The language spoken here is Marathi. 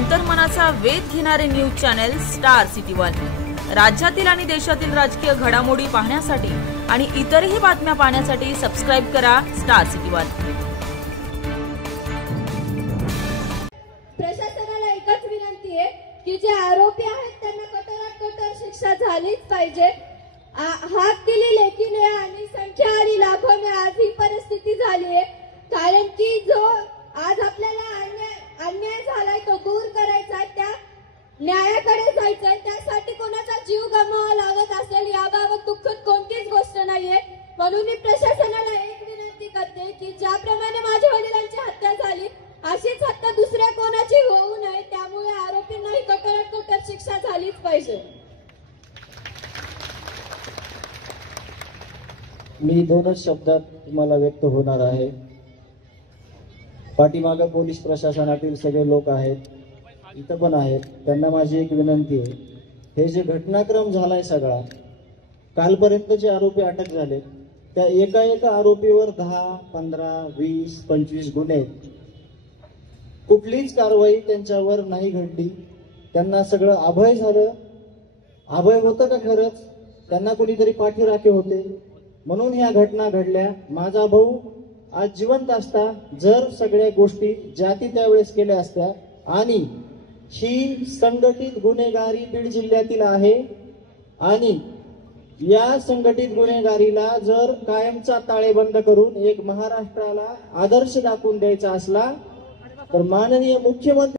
अंतर्मनाचा वेध घेणारे news channel star city one. राज्यातील आणि देशातील राजकीय घडामोडी पाहण्यासाठी आणि इतरही बातम्या पाहण्यासाठी सबस्क्राइब करा स्टार सिटी वन। प्रशासनाला एकच विनंती आहे की जे आरोपी आहेत त्यांना कठोरात शिक्षा झालीच पाहिजे। हात दिली लेकीने आणि संख्या आणि लाखोने आज ही परिस्थिती झाली आहे, कारण की जो आज आपल्याला अन्याय झालाय तो दूर करायचा, त्या न्यायाकडे जायचंय, त्यासाठी कोणाचा जीव गमवावा लागत असेल याबाबत दुःखद कोणतीच गोष्ट नाहीये। म्हणून मी प्रशासनाला एक विनंती करते की ज्याप्रमाणे माझ्या वडिलांची हत्या झाली अशीच हत्या दुसऱ्या कोणाची होऊ नये, त्यामुळे आरोपींनाही कठोरात शिक्षा झालीच पाहिजे। मी दोनच शब्दात तुम्हाला व्यक्त होणार आहे। पाठीमागे पोलीस प्रशासनातील सगळे लोक आहेत, इथं पण आहेत, त्यांना माझी एक विनंती आहे, हे जे घटनाक्रम झालाय सगळा, कालपर्यंत जे आरोपी अटक झाले त्या एका आरोपीवर 10, 15, 20, 25 गुन्हे, कुठलीच कारवाई त्यांच्यावर नाही घडली। त्यांना सगळं अभय झालं। अभय होतं का खरंच? त्यांना कोणीतरी पाठीराखे होते म्हणून ह्या घटना घडल्या। माझा भाऊ आज जिवंत असता जर सगळ्या गोष्टी ज्या ती त्यावेळेस केल्या असत्या, आणि ही संघटित गुन्हेगारी बीड जिल्ह्यातील आहे, आणि या संघटित गुन्हेगारीला जर कायमचा ताळेबंद करून एक महाराष्ट्राला आदर्श दाखवून द्यायचा असला तर माननीय मुख्यमंत्री